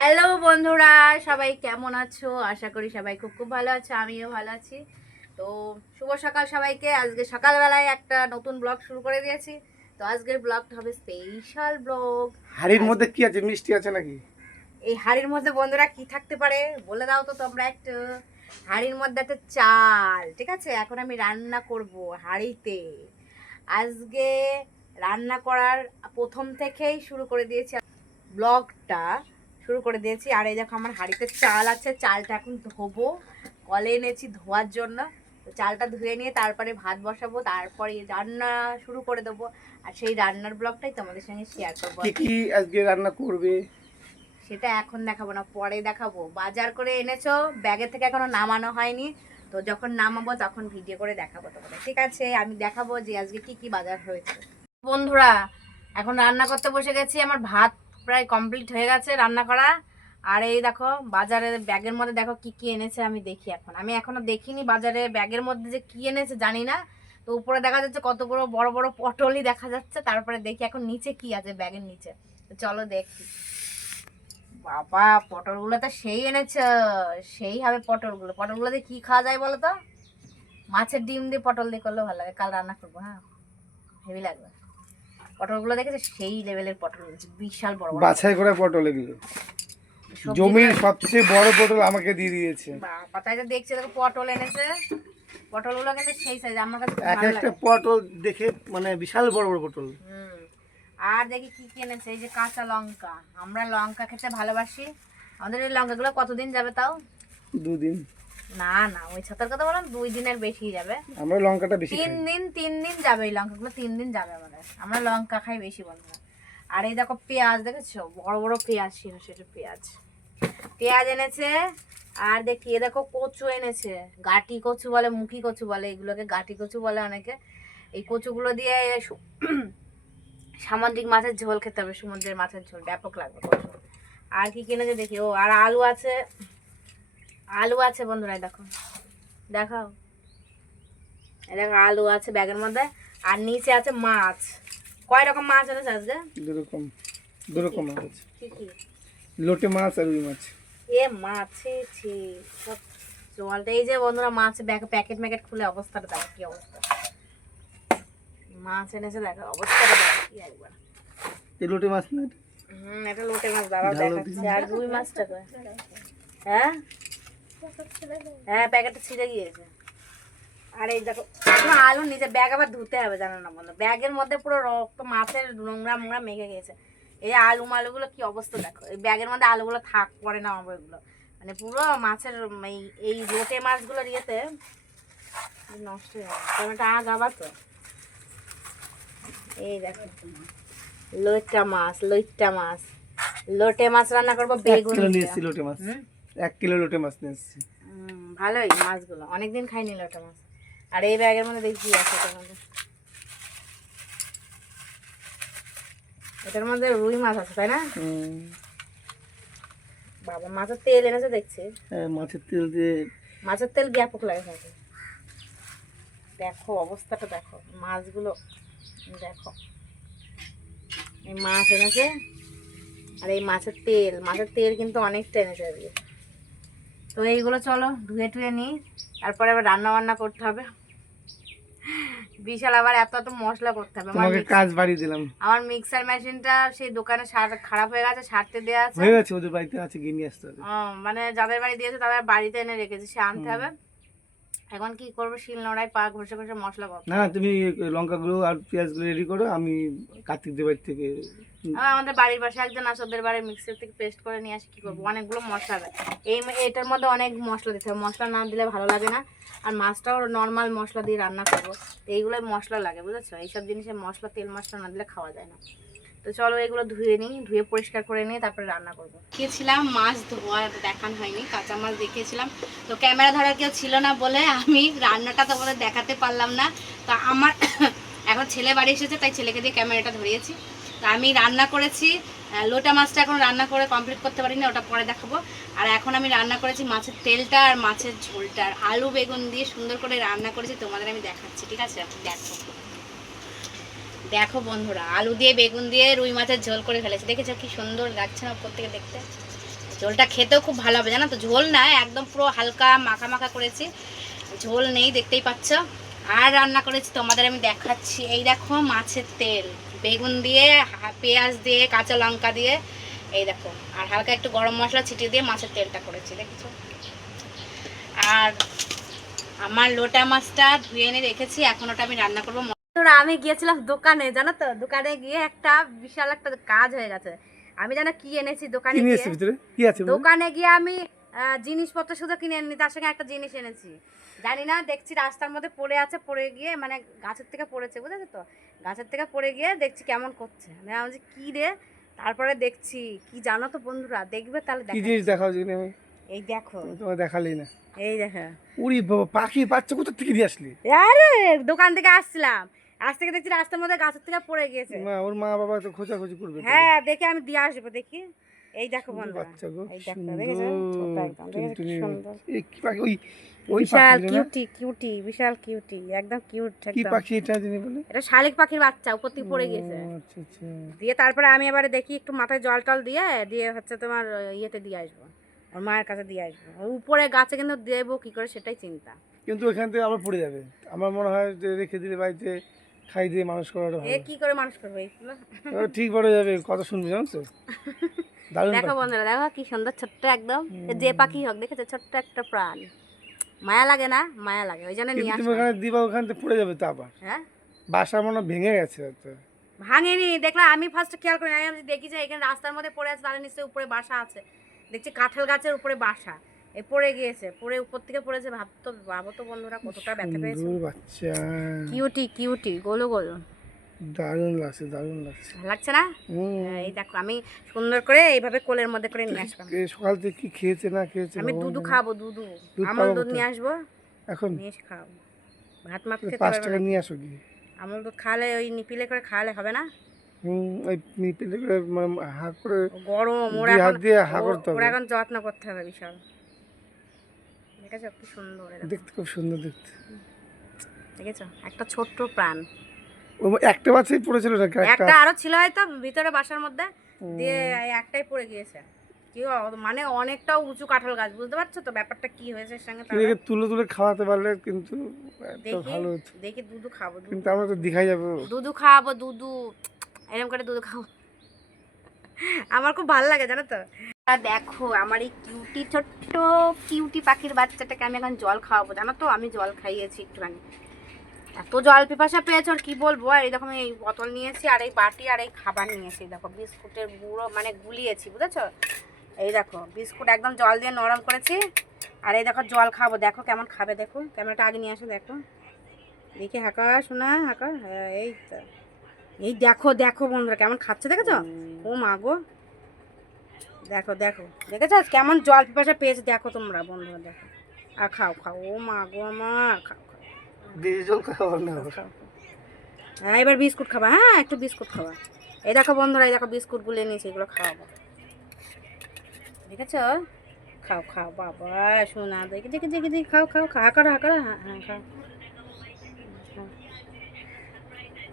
Hello বন্ধুরা, সবাই কেমন আছো? আশা করি সবাই খুব খুব ভালো আছো, আমিও ভালো আছি। তো শুভ সকাল সবাইকে। আজকে সকালবেলায় একটা নতুন ব্লগ শুরু করে দিয়েছি। তো আজকের ব্লগটা হবে স্পেশাল ব্লগ। হাড়ির মধ্যে কি আছে? মিষ্টি আছে নাকি? এই হাড়ির মধ্যে বন্ধুরা কি থাকতে পারে বলে দাও তো তোমরা একটু। হাড়ির মধ্যে একটা চাল, ঠিক আছে? এখন আমি রান্না করব হাড়িতে। আজকে রান্না করার প্রথম থেকেই শুরু করে দিয়েছি ব্লগটা, শুরু করে দিয়েছি। আর এই দেখো আমার হাঁড়িতে চাল আছে, চালটা এখন ধোবো। কলে এনেছি ধোয়ার জন্য। তো চালটা ধুয়ে নিয়ে তারপরে ভাত বসাবো, তারপরে রান্না শুরু করে দেবো। আর সেই রান্নার ব্লগটাই তোমাদের সঙ্গে শেয়ার করবো। কি কি আজকে রান্না করবে? সেটা এখন দেখাবো না, পরে দেখাবো। বাজার করে এনেছো, ব্যাগের থেকে এখনো নামানো হয়নি। তো যখন নামাবো তখন ভিডিও করে দেখাবো তোমাদের, ঠিক আছে? আমি দেখাবো যে আজকে কি কি বাজার হয়েছে। বন্ধুরা, এখন রান্না করতে বসে গেছি। আমার ভাত প্রায় কমপ্লিট হয়ে গেছে রান্না করা। আর এই দেখো বাজারের ব্যাগের মধ্যে দেখো কি কি এনেছে আমি দেখি। আমি এখনো দেখিনি বাজারে ব্যাগের মধ্যে যে কি এনেছে জানি না। তো উপরে দেখা যাচ্ছে কতগুলো বড় বড় পটলই দেখা যাচ্ছে। তারপরে দেখি এখন নিচে কি আছে ব্যাগের নিচে। তো চলো দেখি। বাবা, পটলগুলো তো সেই এনেছে। সেই হবে পটলগুলো। পটলগুলো দিয়ে কি খাওয়া যায় বলো তো? মাছের ডিম দিয়ে পটল দিয়ে করলেও ভালো লাগে। কাল রান্না করবো, হ্যাঁ, হেভি লাগবে। পটলগুলো দেখেছে সেই লেভেলের পটল এনেছে, বিশাল বড় বড় বাছাই করা পটল এগুলো। জমির সবচেয়ে বড় পটল আমাকে দিয়ে দিয়েছে। পাতায় তো দেখছে, দেখো পটল এনেছে। পটলগুলো কিন্তু সেই সাইজ, আমার কাছে খুব এক ভালো একটা লাগে। পটল দেখে মানে বিশাল বড় বড় পটল। আর দেখি কি কি এনেছে। এই যে কাঁচা লঙ্কা, আমরা লঙ্কা খেতে ভালোবাসি। আমাদের এই লঙ্কাগুলো কতদিন যাবে তাও? দুদিন। না না, ওই ছাতার কথা বললাম, 2 দিনের বেশি যাবে। আমরা লঙ্কাটা বেশি খাই। 3 দিন যাবে। এই লঙ্কাগুলো 3 দিন যাবে আমাদের। আমরা লঙ্কা খাই বেশি বন্ধুরা। আর এই দেখো পেঁয়াজ, দেখেছো? বড় বড় পেঁয়াজ ছিল, সেটা পেঁয়াজ পেঁয়াজ এনেছে। আর দেখি এ দেখো কচু এনেছে। গাটি কচু বলে, মুখী কচু বলে, এগুলোকে গাটি কচু বলে অনেকে। এই কচুগুলো দিয়ে সামুদ্রিক মাছের ঝোল খেতে হবে। সমুদ্রের মাছের ঝোল ব্যাপক লাগবে কচু। আর কি কিনেছে দেখি। ও, আর আলু আছে। আলু আছে বন্ধুরা, দেখো দেখাও। দেখো আলু আছে ব্যাগের মধ্যে। আর নিচে আছে মাছ। কয় রকম মাছ এনেছে আজকে? দুরকম। দুরকম মাছ আছে। কি কি? লোটে মাছ আর রুই মাছ। এ মাছে ছি সব জলটা। এই যে বন্ধুরা মাছ প্যাকেট ম্যাকেট খুলে অবস্থাটা দেখো, কি অবস্থা। মাছ এনেছে, দেখো অবস্থাটা দেখো কি একবার। এই লোটে মাছ না? এটা লোটে মাছ দাঁড়াও দেখাচ্ছে। আর রুই মাছটা কই? হ্যাঁ হ্যাঁ, প্যাকেটটা ছিঁড়ে গিয়েছে। আর এই দেখো আলু নিচে। ব্যাগ আবার ধুতে হবে জানো না বন্ধু, ব্যাগের মধ্যে পুরো রক্ত মাছের নোংরা মোংরা মেখে গেছে। এই আলু মালুগুলো কি অবস্থা দেখো। এই ব্যাগের মধ্যে আলুগুলো থাক পরে না আমার এগুলো, মানে পুরো মাছের এই এই লোটে মাছগুলোর ইয়েতে নষ্ট হয়ে যাবে। টমেটো আগ আবার তো। এই দেখো লইট্টা মাছ, লইট্টা মাছ, লোটে মাছ রান্না করবো 1 বেগুন কিলো দিয়ে। নিয়েছি লোটে মাছ। 1 কিলো লোটে মাছ নিয়েছি। ভালোই মাছগুলো, অনেকদিন খাইনি লোটে মাছ। আর এই ব্যাগের মধ্যে দেখি কি আছে এটার মধ্যে। এটার মধ্যে রুই মাছ আছে, তাই না? বাবা, মাছের তেল এনেছে দেখছি। হ্যাঁ, মাছের তেল দিয়ে। মাছের তেল ব্যাপক লাগে থাকে। দেখো অবস্থাটা দেখো মাছগুলো, দেখো এই মাছ এনেছে। আর এই মাছের তেল কিন্তু অনেকটা এনেছে আজকে। তো এইগুলো চলো ধুয়ে টুয়ে নিই, তারপরে আবার রান্না বান্না করতে হবে। বিশাল আবার এত এত মশলা করতে হবে। তোমাকে কাজ বাড়িয়ে দিলাম। আমার মিক্সার মেশিনটা সেই দোকানে খারাপ হয়ে গেছে, সারতে দেওয়া আছে। হয়ে গেছে, ওদের বাড়িতে আছে, গিয়ে নিয়ে আসতে হবে। মানে যাদের বাড়ি দিয়েছে তাদের বাড়িতে এনে রেখেছে, সে আনতে হবে। এখন কি করবো, শিল নোড়ায় পা ঘষে ঘষে মশলা করবো। না, তুমি লঙ্কাগুলো আর পেঁয়াজগুলো রেডি করো, আমি কার্তিকদের বাড়ি থেকে। আমাদের বাড়ির পাশে একজন আছে, ওদের বাড়ির মিক্সার থেকে পেস্ট করে নিয়ে আসি। কি করবো, অনেকগুলো মশলা দেয়। এটার মধ্যে অনেক মশলা দিতে হবে, মশলা না দিলে ভালো লাগে না। আর মাছটাও নর্মাল মশলা দিয়ে রান্না করবো, তো এইগুলোই মশলা লাগে, বুঝেছো? এইসব জিনিসে মশলা, তেল মশলা না দিলে খাওয়া যায় না। তো চলো এগুলো ধুয়ে নিই, ধুয়ে পরিষ্কার করে নিয়ে তারপরে রান্না করবো। দেখিয়েছিলাম মাছ ধোয়া, দেখানো হয়নি, কাঁচা মাছ দেখিয়েছিলাম। তো ক্যামেরা ধরার কেউ ছিল না বলে আমি রান্নাটা তোমাদের দেখাতে পারলাম না। তো আমার এখন ছেলে বাড়ি এসেছে, তাই ছেলেকে দিয়ে ক্যামেরাটা ধরিয়েছি। তো আমি রান্না করেছি লোটা মাছটা, এখন রান্না করে কমপ্লিট করতে পারিনি, ওটা পরে দেখাবো। আর এখন আমি রান্না করেছি মাছের তেলটা আর মাছের ঝোলটা, আর আলু বেগুন দিয়ে সুন্দর করে রান্না করেছি, তোমাদের আমি দেখাচ্ছি, ঠিক আছে? দেখো দেখো বন্ধুরা, আলু দিয়ে বেগুন দিয়ে রুই মাছের ঝোল করে ফেলেছি, দেখেছো কি সুন্দর লাগছে না উপর থেকে দেখতে? ঝোলটা খেতেও খুব ভালো হবে জানো তো, ঝোল না একদম পুরো হালকা মাখা মাখা করেছি, ঝোল নেই দেখতেই পাচ্ছ। আর রান্না করেছি তোমাদের আমি দেখাচ্ছি, এই দেখো মাছের তেল, বেগুন দিয়ে, পেঁয়াজ দিয়ে, কাঁচা লঙ্কা দিয়ে, এই দেখো, আর হালকা একটু গরম মশলা ছিটিয়ে দিয়ে মাছের তেলটা করেছি, দেখেছো। আর আমার লোটা মাছটা ধুয়ে এনে রেখেছি, এখন ওটা আমি রান্না করবো। আমি গিয়েছিলাম দোকানে জানো তো, দোকানে গিয়ে একটা বিশাল একটা কাজ হয়ে গেছে। আমি জানো কি এনেছি দোকানে গিয়ে, দোকানে গিয়ে আমি জিনিসপত্র শুধু কিনে এনে, তার সঙ্গে একটা জিনিস এনেছি, জানি না, দেখছি রাস্তার মধ্যে পড়ে আছে, পড়ে গিয়ে মানে গাছের থেকে পড়েছে, বুঝেছো তো, গাছের থেকে পড়ে গিয়ে দেখছি কেমন করছে, আমি ভাবছি কি রে, তারপরে দেখছি কি জানো তো বন্ধুরা, দেখবে তাহলে দেখাও, এই দেখো, তোমার দেখালেই না, এই দেখো, উড়ি বাবা, পাখি বাচ্চা কোথা থেকে দিয়ে আসলি? আরে দোকান থেকে আসছিলাম, আজ থেকে দেখছি রাস্তার মধ্যে গাছের থেকে পড়ে গিয়েছে, ওর মা বাবা তো খোঁজাখুঁজি করবে, হ্যাঁ দেখে আমি দিয়ে আসবো, দেখি। এই দেখো বন্ধুরা, এই দেখো, দেখেছো ছোট একদম, দেখেছো কি সুন্দর, এই কি পাখি, ওই বিশাল কিউটি, বিশাল কিউটি, একদম কিউট, কি পাখি এটা জানি বলে, এটা শালিক পাখির বাচ্চা, উপর থেকে পড়ে গিয়েছে। আচ্ছা আচ্ছা, দিয়ে তারপরে আমি এবারে দেখি একটু মাথায় জল টল দিয়ে হচ্ছে তোমার ইয়েতে দিয়ে আসবো, ওর মায়ের কাছে দিয়ে আসবো, উপরে গাছে কিন্তু দেবো কি করে সেটাই চিন্তা, কিন্তু ওখান থেকে আবার পড়ে যাবে, আমার মনে হয় যে রেখে দিলে বাড়িতে খাই দিয়ে মানুষ করাটা ভালো। কি করে মানুষ করবে এইগুলো, ঠিক পড়ে যাবে, কথা শুনবি জানো তো। দেখো বন্ধুরা, দেখো কি সুন্দর ছোট্ট একদম, যে পাখি হোক দেখেছো, ছোট্ট একটা প্রাণ, মায়া লাগে না, মায়া লাগে, ওই জন্য নিয়ে আসলাম। ওখানে দিবা, ওখান থেকে পড়ে যাবে তো আবার, হ্যাঁ বাসা মনে ভেঙে গেছে, ভাঙেনি, দেখলাম আমি ফার্স্ট খেয়াল করি, আমি দেখি যে এখানে রাস্তার মধ্যে পড়ে আছে, তাহলে নিশ্চয়ই উপরে বাসা আছে, দেখছি কাঁঠাল গাছের উপরে বাসা, এ পড়ে গিয়েছে, পড়ে উপর থেকে পড়েছে, ভাবো তো বন্ধুরা কতটা ব্যথা পেয়েছে, বাচ্চা কিউটি গোলো গোলো, দারুণ লাগছে, দারুণ লাগছে, লাগছে না? এই দেখো আমি সুন্দর করে এইভাবে কোলের মধ্যে করে নিয়ে আসলাম। সকাল থেকে কি খেয়েছে না খেয়েছে, আমি দুধু খাবো, দুধু আমল দুধ নিয়ে আসবো, এখন নিয়ে এসে খাও, ভাত মাছ খেতে 5 টাকা নিয়ে আসো, কি আমল দুধ খালে ওই নিপিলে করে খাওয়ালে হবে না, ওই নিপিলে করে মানে হা করে গরম, ওরা হাত দিয়ে হা করতে হবে, ওরা এখন যত্ন করতে হবে বিশাল, দেখেছো কি সুন্দর, দেখতে খুব সুন্দর দেখতে, দেখেছো একটা ছোট্ট প্রাণ, একটা বাচ্চাই পড়েছিল, একটা আরো ছিল হয়তো ভিতরে বাসার মধ্যে, দিয়ে একটাই পড়ে গিয়েছে, কি মানে অনেকটা উঁচু কাঁঠাল গাছ, বুঝতে পারছো তো ব্যাপারটা কি হয়েছে এর সঙ্গে, তাহলে তুলে তুলে খাওয়াতে পারলে কিন্তু ভালো হতো, দেখি দুধু খাবো, কিন্তু আমরা তো দেখাই যাবো, দুধু খাওয়াবো, দুধু এরকম করে দুধু খাবো, আমার খুব ভালো লাগে জানো তো। দেখো আমার এই কিউটি ছোট্ট কিউটি পাখির বাচ্চাটাকে আমি এখন জল খাওয়াবো, জানো তো, আমি জল খাইয়েছি একটুখানি, এত জল পিপাসা পেয়েছে আর কি বলবো, আর এই দেখো আমি এই বোতল নিয়েছি, আর এই বাটি, আর এই খাবার নিয়েছি, দেখো বিস্কুটের গুঁড়ো মানে গুলিয়েছি, বুঝেছো, এই দেখো বিস্কুট একদম জল দিয়ে নরম করেছি, আর এই দেখো জল খাবো, দেখো কেমন খাবে, দেখো ক্যামেরাটা আগে নিয়ে আসো, দেখো দেখি হাঁকা শোনা হাঁকা, হ্যাঁ এই তো, এই দেখো দেখো বন্ধুরা কেমন খাচ্ছে, দেখেছো, ও মা গো, দেখো দেখো দেখেছো কেমন জল পিপাসা পেয়েছে, দেখো তোমরা বন্ধুরা, দেখো আর খাও খাও, ও মা গো আমার, খাও খাও, জল খাওয়া না, হ্যাঁ এবার বিস্কুট খাবা, হ্যাঁ একটু বিস্কুট খাবা, এই দেখো বন্ধুরা, এই দেখো বিস্কুট গুলো নিয়েছি, এগুলো খাওয়াবো, দেখেছো, খাও খাও বাবা শোনা, দেখি দেখি দেখি দেখি, খাও খাও, হা করো হা করো, হ্যাঁ হ্যাঁ খাও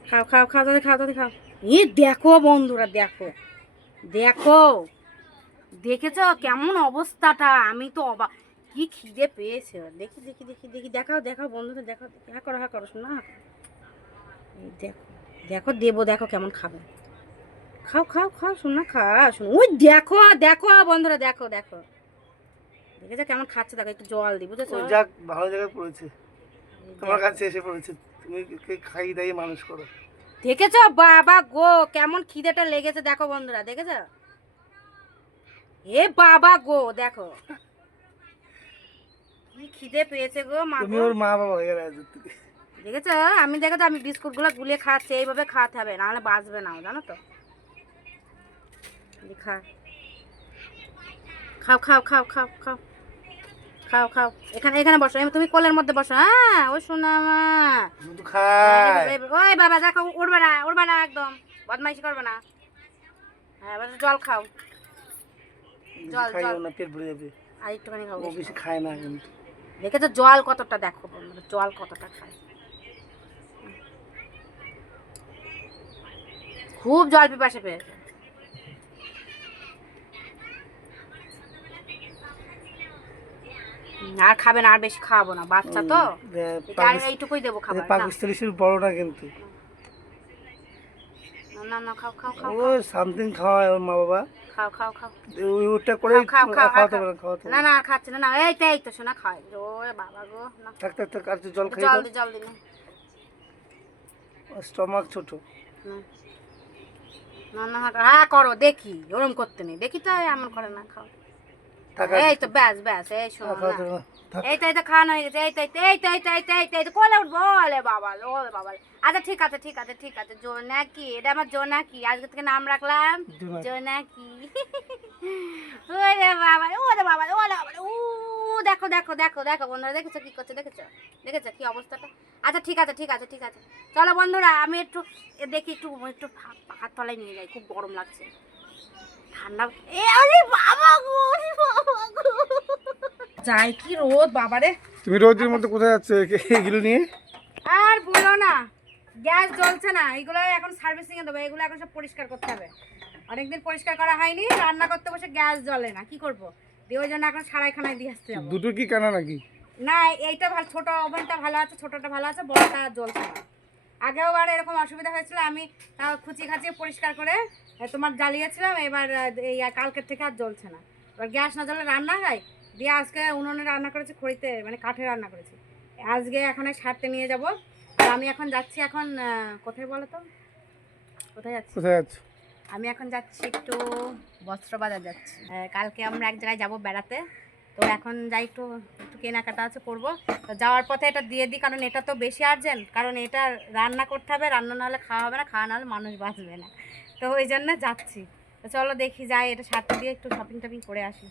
খাও খাও খাও, তাদের খাও, তাদের খাও, এই দেখো বন্ধুরা, দেখো দেখো দেখেছো কেমন অবস্থাটা, আমি তো অবাক, কি খিদে পেয়েছে, দেখি দেখি দেখি দেখি, দেখাও দেখাও বন্ধুরা, দেখাও, হা করো শোনা, এই দেখো দেখো দেবো, দেখো কেমন খাবে, খাও খাও খাও শোনা, খাও শোনো, ওই দেখো দেখো বন্ধুরা, দেখো দেখো দেখেছো কেমন খাচ্ছে, দেখো একটু জল দিই, বুঝেছো, যাক ভালো জায়গায় পড়েছে, তোমার কাছে এসে পড়েছে, তুমি খাই দাই মানুষ করো, দেখেছো বাবা গো কেমন খিদেটা লেগেছে, দেখো বন্ধুরা, দেখেছো, এ বাবা গো দেখো কি খিদে পেয়েছে গো, মা তুমি ওর মা বাবা হয়ে গেছে, দেখেছো, আমি দেখো তো, আমি বিস্কুটগুলো গুলিয়ে খাচ্ছি, এইভাবে খাওয়াতে হবে, নাহলে বাঁচবে না, জানো তো, খা খাও খাও খাও খাও খাও খাও খাও, এখানে এখানে বসো, তুমি কোলের মধ্যে বসো, হ্যাঁ ও শোনা মা, ওই বাবা দেখো, উঠবে না একদম, বদমাইশি করবে না, হ্যাঁ জল খাও, জল জল না, পেট ভরে যাবে, আর একটুখানি খাও, বেশি খায় না কিন্তু, দেখেছো জল কতটা, দেখো বন্ধুরা জল কতটা খায়, খুব জল পিপাসা পেয়েছে, আর খাবে না, আর বেশি খাওয়াবো না, বাচ্চা তো আর এইটুকুই দেবো খাবার। পাকিস্তানি বড় না কিন্তু, না না খাও খাও খাও ও সামথিং খাওয়ায় ওর মা বাবা, খাও খাও খাও ওটা করে খাও খাও খাওয়াতে পারে, খাওয়াতে না না খাচ্ছে না, না এই তো শোনা খায় ও বাবা গো, না থাক থাক থাক, আর জল খাই, জল দি জল দি স্টমাক ছোট। না না হ্যাঁ করো দেখি, ওরম করতে নেই, দেখি তো এমন করে না, খাও এই তো ব্যাস ব্যাস, এই শোনো এই তো খাওয়ানো হয়ে গেছে, এই তো এই তো কোলে উঠবো, ওলে বাবা ওলে বাবা। আচ্ছা ঠিক আছে ঠিক আছে ঠিক আছে, জোনাকি, এটা আমার জোনাকি, আজকে থেকে নাম রাখলাম জোনাকি। ওরে বাবা ওরে বাবা ওলে বাবা, ও দেখো দেখো দেখো দেখো বন্ধুরা, দেখেছো কি করছে, দেখেছো দেখেছো কি অবস্থাটা। আচ্ছা ঠিক আছে ঠিক আছে ঠিক আছে, চলো বন্ধুরা আমি একটু দেখি, একটু একটু পাখার তলায় নিয়ে যাই, খুব গরম লাগছে, ঠান্ডা। এ আরে বাবা গো, বাবা গো, যাই কি রোদ বাবারে। তুমি রোদের মধ্যে কোথায় যাচ্ছ এগুলো নিয়ে? আর বলো না, গ্যাস জ্বলছে না, এগুলো এখন সার্ভিসিং এ দেবো, এগুলো এখন সব পরিষ্কার করতে হবে, অনেকদিন পরিষ্কার করা হয়নি, রান্না করতে বসে গ্যাস জ্বলে না, কি করবো, দিয়ে ওই জন্য এখন সারাইখানায় দিয়ে আসতে হবে। দুটো কি কানা নাকি? না এইটা ভালো, ছোট ওভেনটা ভালো আছে, ছোটটা ভালো আছে, বড়টা জ্বলছে না। আগেও বার এরকম অসুবিধা হয়েছিল, আমি খুচি খাচিয়ে পরিষ্কার করে তোমার জ্বালিয়েছিলাম, এবার এই কালকের থেকে আর জ্বলছে না। এবার গ্যাস না জ্বলে রান্না হয়, দিয়ে আজকে উনুনে রান্না করেছি, খড়িতে মানে কাঠে রান্না করেছি, আজকে এখন সারতে নিয়ে যাব। আর আমি এখন যাচ্ছি, এখন কোথায় বলো তো, কোথায় যাচ্ছি, কোথায় যাচ্ছ? আমি এখন যাচ্ছি একটু বস্ত্রবাজার যাচ্ছি, কালকে আমরা এক জায়গায় যাব বেড়াতে, তো এখন যাই একটু একটু কেনাকাটা আছে করবো, তো যাওয়ার পথে এটা দিয়ে দিই, কারণ এটা তো বেশি আর্জেন্ট, কারণ এটা রান্না করতে হবে, রান্না না হলে খাওয়া হবে না, খাওয়া না হলে মানুষ বাঁচবে না, তো ওই জন্য যাচ্ছি। তো চলো দেখি যাই, এটা সারতে দিয়ে একটু শপিং টপিং করে আসি।